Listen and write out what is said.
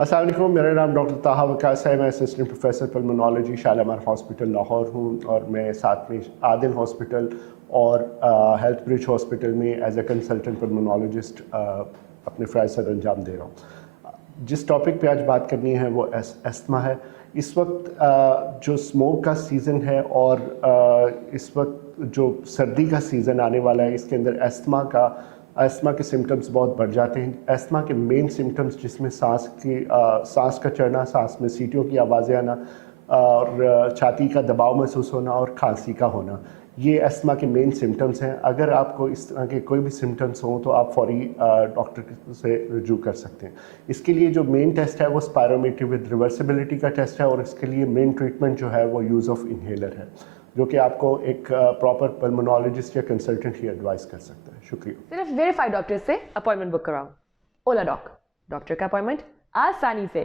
अस्सलाम वालेकुम, मेरा नाम डॉक्टर ताहा वकास है। मैं assistant professor pulmonology Shalamar hospital Lahore हूँ और मैं साथ में आदिल हॉस्पिटल और हेल्थ ब्रिज हॉस्पिटल में एज ए कंसल्टेंट पल्मोनोलॉजिस्ट अपने फ़राइज़ सर अंजाम दे रहा हूँ। जिस टॉपिक पे आज बात करनी है वो अस्थमा है। इस वक्त जो स्मोक का सीज़न है और इस वक्त जो सर्दी का सीज़न आने वाला है, इसके अंदर अस्थमा के सिम्टम्स बहुत बढ़ जाते हैं। अस्थमा के मेन सिम्टम्स जिसमें सांस का चढ़ना, सांस में सीटियों की आवाज़ें आना और छाती का दबाव महसूस होना और खांसी का होना, ये अस्थमा के मेन सिम्टम्स हैं। अगर आपको इस तरह के कोई भी सिम्टम्स हों तो आप फौरी डॉक्टर से रुजू कर सकते हैं। इसके लिए जो मेन टेस्ट है वो स्पायरोमीट्री विद रिवर्सिबिलिटी का टेस्ट है और इसके लिए मेन ट्रीटमेंट जो है वो यूज़ ऑफ इन्हेलर है, जो कि आपको एक प्रॉपर पल्मोनोलॉजिस्ट या कंसल्टेंट ही एडवाइस कर सकता है। शुक्रिया। सिर्फ वेरीफाइड डॉक्टर से अपॉइंटमेंट बुक कराओ। ओला डॉक्टर का अपॉइंटमेंट आसानी से।